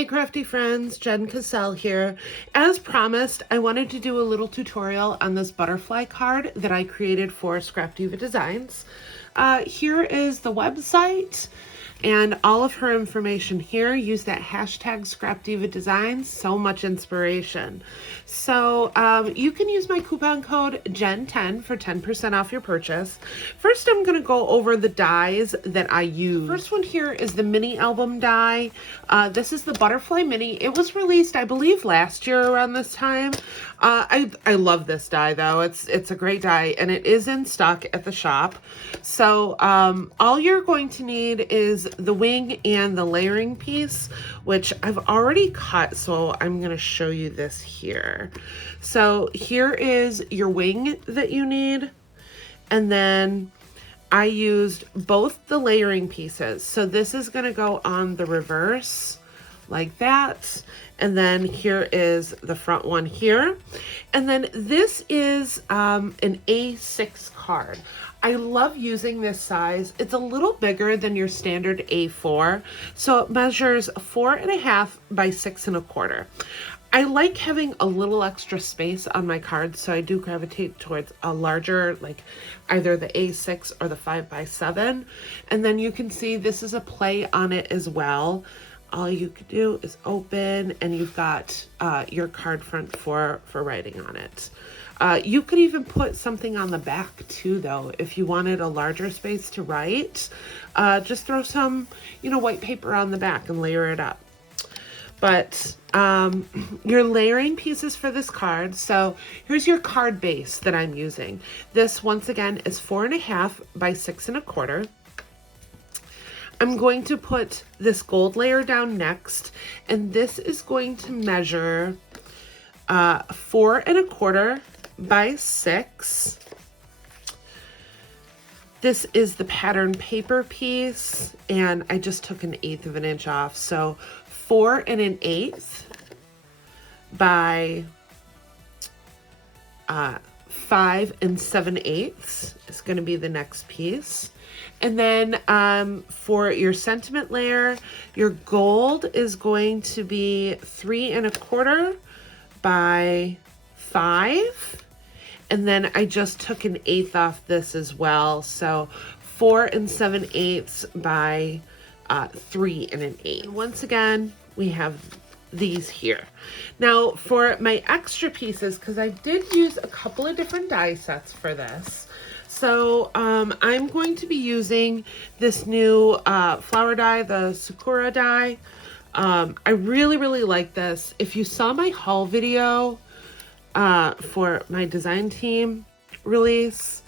Hey crafty friends, Jen Cassell here. As promised, I wanted to do a little tutorial on this butterfly card that I created for Scrapdiva Designs. Here is the website and all of her information here. Use that hashtag Scrapdiva Designs, so much inspiration. So you can use my coupon code JEN10 for 10% off your purchase. First, I'm gonna go over the dies that I use. First one here is the mini album die. This is the Butterfly Mini. It was released, I believe, last year around this time. I love this die though. It's a great die and it is in stock at the shop. So all you're going to need is the wing and the layering piece, which I've already cut, so I'm going to show you this here. So here is your wing that you need, and then I used both the layering pieces. So this is going to go on the reverse like that, and then here is the front one here, and then this is an A6 card. I love using this size. It's a little bigger than your standard A4, so it measures 4.5 by 6 1/4. I like having a little extra space on my cards, so I do gravitate towards a larger, like either the A6 or the 5 by 7. And then you can see this is a play on it as well. All you could do is open and you've got your card front for writing on it. You could even put something on the back too though, if you wanted a larger space to write. Just throw some, white paper on the back and layer it up. But your layering pieces for this card, so here's your card base that I'm using. This once again is 4.5 by 6 1/4. I'm going to put this gold layer down next, and this is going to measure 4 1/4 by 6. This is the pattern paper piece, and I just took 1/8 of an inch off, so 4 1/8 by 5 7/8 is going to be the next piece. And then for your sentiment layer, your gold is going to be 3 1/4 by 5. And then I just took 1/8 off this as well. So 4 7/8 by 3 1/8. And once again, we have these here. Now for my extra pieces, because I did use a couple of different die sets for this. So I'm going to be using this new flower die, the Sakura die. I really like this. If you saw my haul video for my design team release,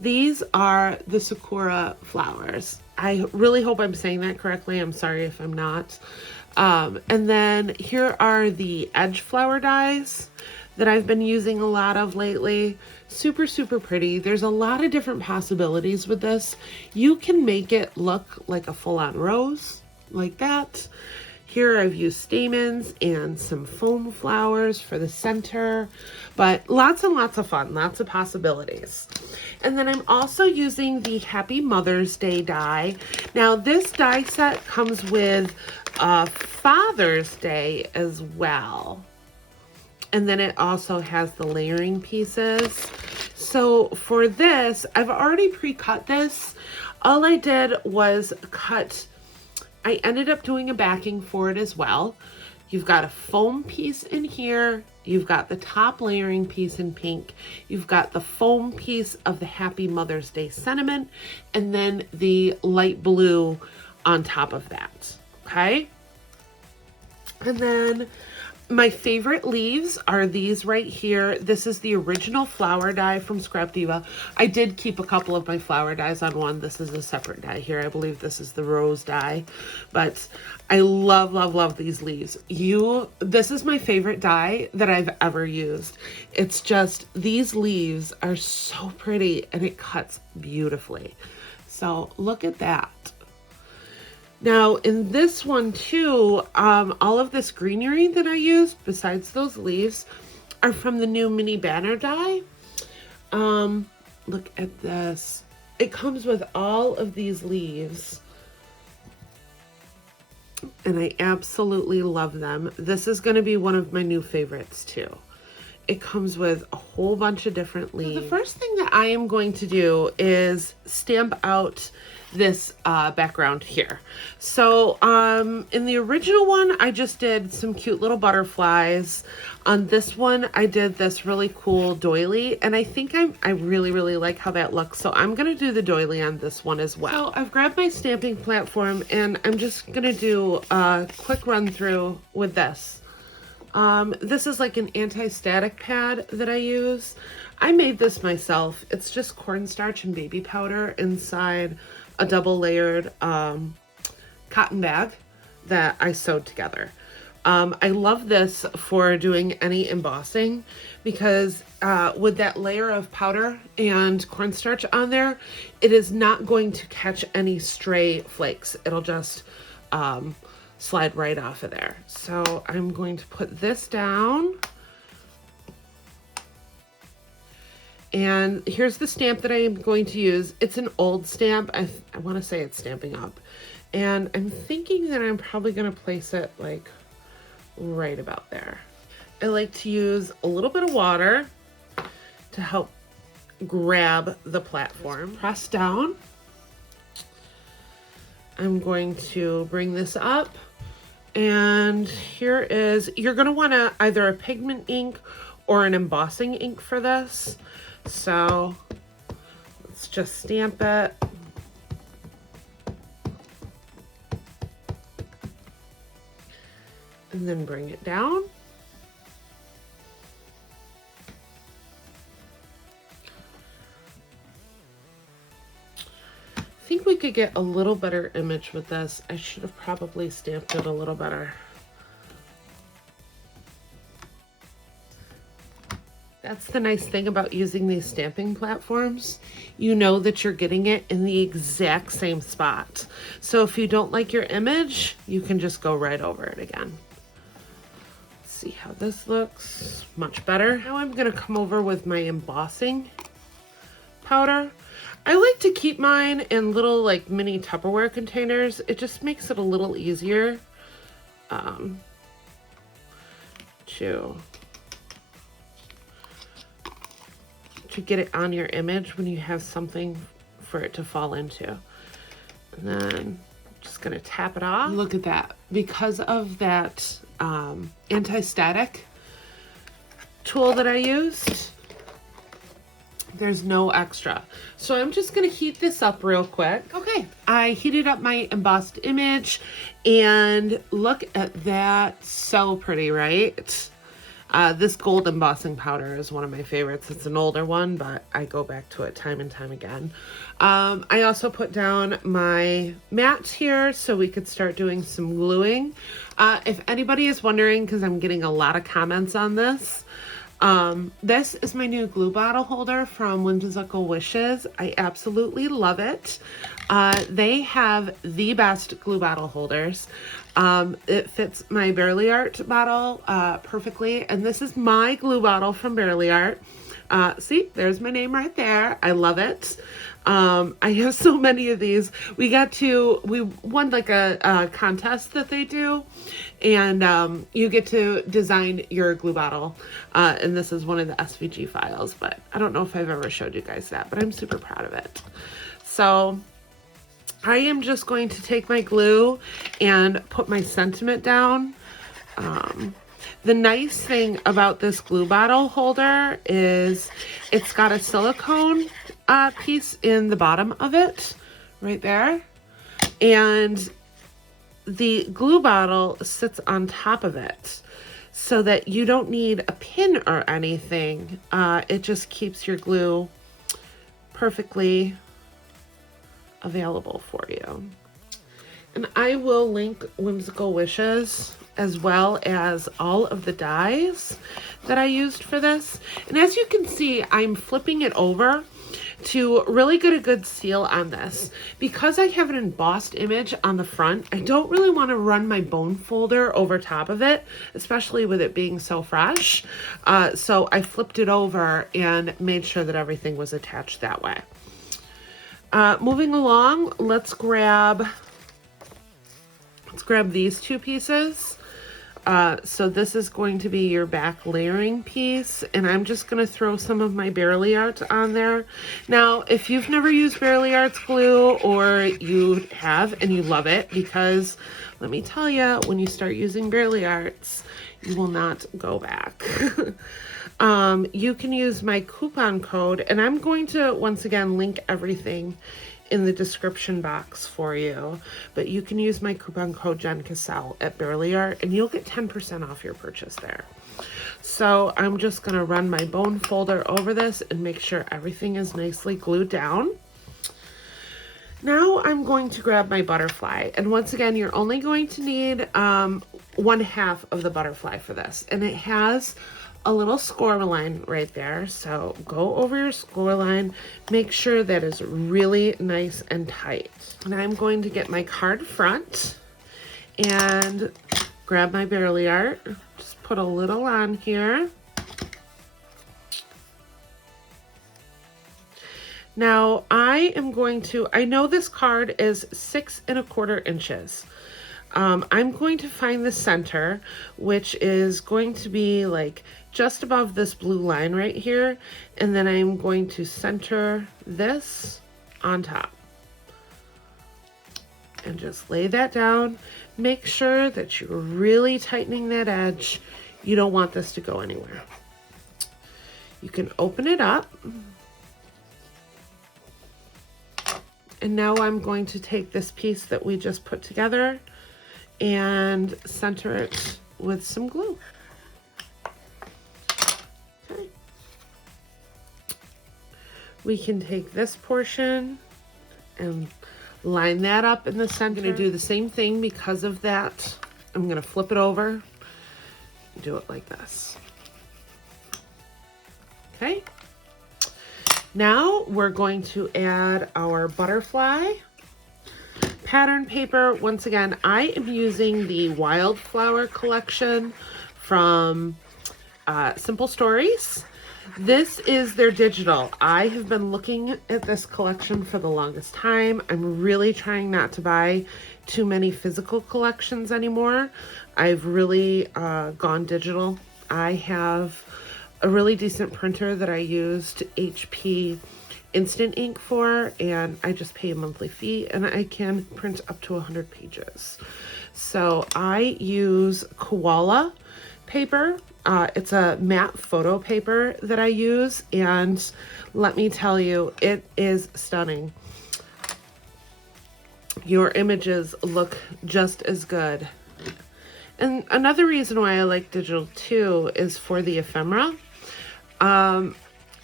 these are the Sakura flowers. I really hope I'm saying that correctly. I'm sorry if I'm not. And then here are the edge flower dies that I've been using a lot of lately. Super pretty. There's a lot of different possibilities with this. You can make it look like a full-on rose, like that. Here I've used stamens and some foam flowers for the center, but lots and lots of fun, lots of possibilities. And then I'm also using the Happy Mother's Day die. Now this die set comes with Father's Day as well. And then it also has the layering pieces. So for this, I've already pre-cut this. All I did was cut, I ended up doing a backing for it as well. You've got a foam piece in here. You've got the top layering piece in pink. You've got the foam piece of the Happy Mother's Day sentiment, and then the light blue on top of that, okay? And then my favorite leaves are these right here. This is the original flower die from Scrapdiva. I did keep a couple of my flower dies on one. This is a separate die here. I believe this is the rose die. But I love these leaves. This is my favorite die that I've ever used. It's just, these leaves are so pretty and it cuts beautifully. So look at that. Now in this one too, all of this greenery that I used besides those leaves are from the new mini banner die. Look at this. It comes with all of these leaves. and I absolutely love them. This is going to be one of my new favorites too. It comes with a whole bunch of different leaves. So the first thing that I am going to do is stamp out this background here. So in the original one, I just did some cute little butterflies. On this one, I did this really cool doily, and I think I really, really like how that looks. So I'm gonna do the doily on this one as well. So I've grabbed my stamping platform, and I'm just gonna do a quick run through with this. This is like an anti-static pad that I use. I made this myself. It's just cornstarch and baby powder inside a double layered cotton bag that I sewed together. I love this for doing any embossing because with that layer of powder and cornstarch on there, it is not going to catch any stray flakes. It'll just slide right off of there. So I'm going to put this down. And here's the stamp that I am going to use. It's an old stamp. I want to say it's Stampin' Up. And I'm thinking that I'm probably going to place it like right about there. I like to use a little bit of water to help grab the platform. Press down. I'm going to bring this up. And here is, you're going to want either a pigment ink or an embossing ink for this. So let's just stamp it. And then bring it down. I think we could get a little better image with this. I should have probably stamped it a little better. That's the nice thing about using these stamping platforms. You know that you're getting it in the exact same spot. So if you don't like your image, you can just go right over it again. Let's see how this looks. Much better. Now I'm gonna come over with my embossing powder. I like to keep mine in little like mini Tupperware containers. It just makes it a little easier to get it on your image when you have something for it to fall into. And then I'm just gonna tap it off. Look at that. Because of that anti-static tool that I used, there's no extra. So I'm just gonna heat this up real quick. Okay, I heated up my embossed image and look at that. So pretty, right? This gold embossing powder is one of my favorites. It's an older one, but I go back to it time and time again. I also put down my mats here so we could start doing some gluing. If anybody is wondering, because I'm getting a lot of comments on this, this is my new glue bottle holder from Whimsical Wishes. I absolutely love it. They have the best glue bottle holders. It fits my Barely Art bottle perfectly, and this is my glue bottle from Barely Art. See, there's my name right there. I love it. I have so many of these. We won like a contest that they do, and you get to design your glue bottle, and this is one of the SVG files, but I don't know if I've ever showed you guys that, but I'm super proud of it. So I am just going to take my glue and put my sentiment down. The nice thing about this glue bottle holder is it's got a silicone piece in the bottom of it, right there. And the glue bottle sits on top of it so that you don't need a pin or anything. It just keeps your glue perfectly available for you. And I will link Whimsical Wishes as well as all of the dies that I used for this. And as you can see, I'm flipping it over to really get a good seal on this. Because I have an embossed image on the front, I don't really want to run my bone folder over top of it, especially with it being so fresh. So I flipped it over and made sure that everything was attached that way. Moving along, let's grab Let's grab these two pieces. So this is going to be your back layering piece, and I'm just going to throw some of my Barely Art on there. Now, if you've never used Barely Art's glue, or you have and you love it, because let me tell you, when you start using Barely Arts, you will not go back. You can use my coupon code, and I'm going to once again link everything in the description box for you, but you can use my coupon code Jen Cassell at Barely Art, and you'll get 10% off your purchase there. So I'm just going to run my bone folder over this and make sure everything is nicely glued down. Now I'm going to grab my butterfly, and once again, you're only going to need 1/2 of the butterfly for this, and it has a little score line right there. So go over your score line, make sure that is really nice and tight. And I'm going to get my card front and grab my Barely Art, just put a little on here. Now I know this card is 6 1/4 inches. I'm going to find the center, which is going to be like just above this blue line right here, and then I'm going to center this on top and just lay that down. Make sure that you're really tightening that edge. You don't want this to go anywhere. You can open it up, and now I'm going to take this piece that we just put together and center it with some glue. Okay. We can take this portion and line that up in the center. I'm going to do the same thing because of that. I'm going to flip it over and do it like this. Okay. Now we're going to add our butterfly pattern paper. Once again, I am using the Wildflower collection from Simple Stories. This is their digital. I have been looking at this collection for the longest time. I'm really trying not to buy too many physical collections anymore. I've really gone digital. I have a really decent printer that I used HP Instant Ink for, and I just pay a monthly fee, and I can print up to 100 pages. So I use koala paper. It's a matte photo paper that I use, and let me tell you, it is stunning. Your images look just as good. And another reason why I like digital too is for the ephemera.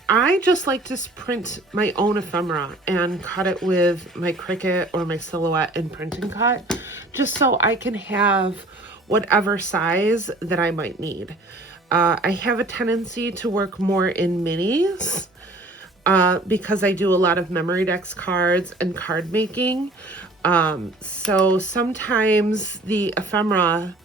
I just like to print my own ephemera and cut it with my Cricut or my Silhouette and print and cut, just so I can have whatever size that I might need. I have a tendency to work more in minis because I do a lot of memory decks cards and card making. So sometimes the ephemera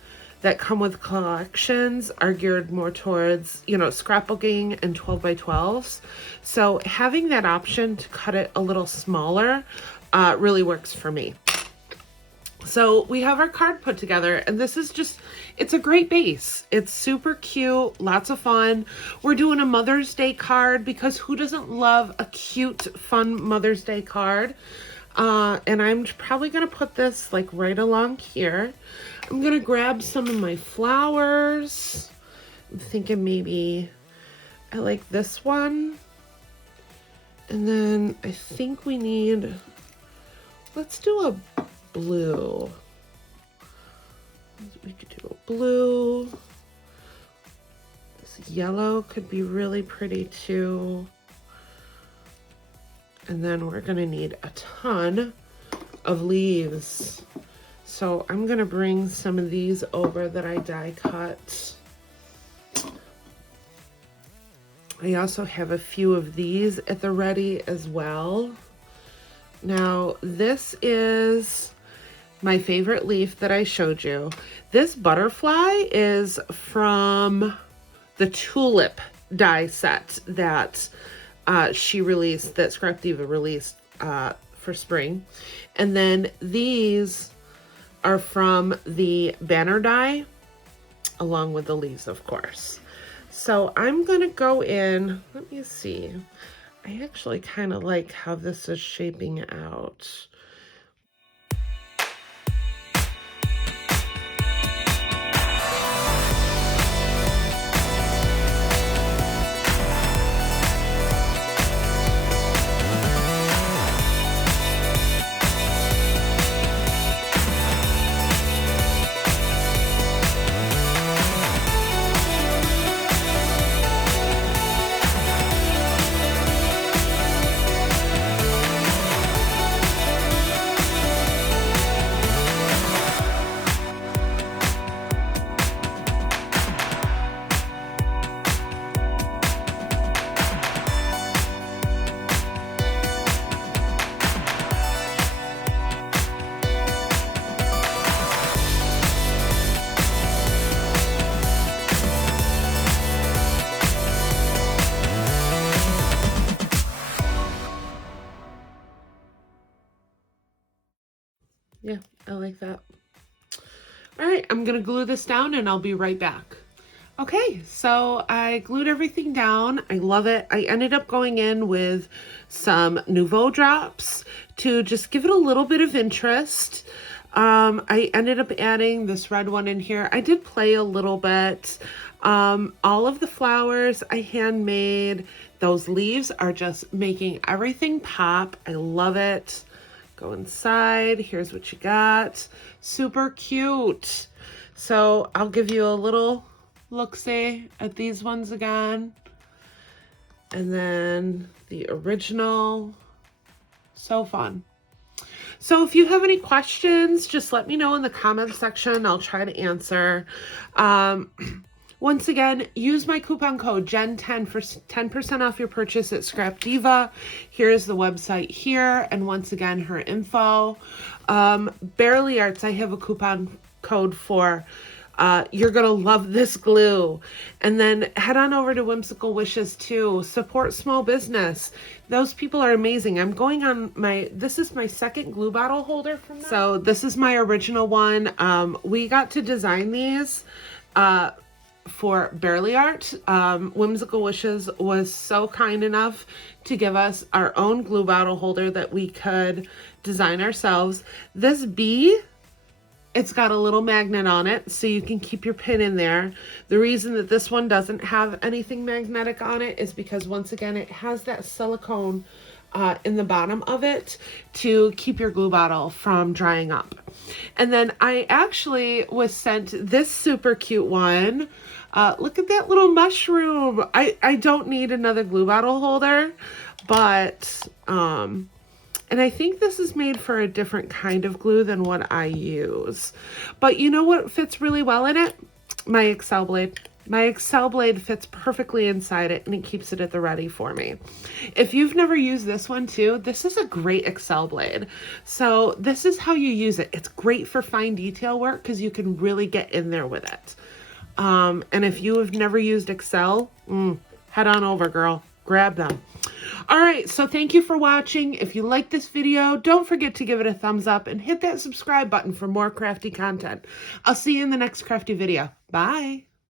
that come with collections are geared more towards, scrapbooking and 12 by 12s. So having that option to cut it a little smaller really works for me. So we have our card put together, and this is it's a great base. It's super cute, lots of fun. We're doing a Mother's Day card because who doesn't love a cute, fun Mother's Day card? And I'm probably gonna put this like right along here. I'm gonna grab some of my flowers. I'm thinking maybe I like this one. And then I think let's do a blue. We could do a blue. This yellow could be really pretty too. And then we're gonna need a ton of leaves. So I'm gonna bring some of these over that I die cut. I also have a few of these at the ready as well. Now this is my favorite leaf that I showed you. This butterfly is from the tulip die set that she released, that Scrapdiva released for spring. And then these are from the banner die, along with the leaves, of course. So I'm gonna go in, let me see. I actually kind of like how this is shaping out. Yeah, I like that. All right, I'm gonna glue this down and I'll be right back. Okay, so I glued everything down. I love it. I ended up going in with some Nouveau drops to just give it a little bit of interest. I ended up adding this red one in here. I did play a little bit. All of the flowers I handmade. Those leaves are just making everything pop. I love it. Go inside. Here's what you got. Super cute. So I'll give you a little look-see at these ones again. And then the original. So fun. So if you have any questions, just let me know in the comments section. I'll try to answer. Once again, use my coupon code JEN10 for 10% off your purchase at Scrapdiva. Here's the website here, and once again, her info. Barely Arts, I have a coupon code for. You're gonna love this glue. And then head on over to Whimsical Wishes too. Support small business. Those people are amazing. I'm going on this is my second glue bottle holder from them. So this is my original one. We got to design these for Barely Art. Whimsical Wishes was so kind enough to give us our own glue bottle holder that we could design ourselves. This bee, it's got a little magnet on it so you can keep your pin in there. The reason that this one doesn't have anything magnetic on it is because, once again, it has that silicone in the bottom of it to keep your glue bottle from drying up. And then I actually was sent this super cute one. Look at that little mushroom. I don't need another glue bottle holder, but and I think this is made for a different kind of glue than what I use. But you know what fits really well in it? My Excel blade. My Excel blade fits perfectly inside it, and it keeps it at the ready for me. If you've never used this one too, this is a great Excel blade. So this is how you use it. It's great for fine detail work because you can really get in there with it. And if you have never used Excel, head on over, girl. Grab them. All right, so thank you for watching. If you like this video, don't forget to give it a thumbs up and hit that subscribe button for more crafty content. I'll see you in the next crafty video. Bye.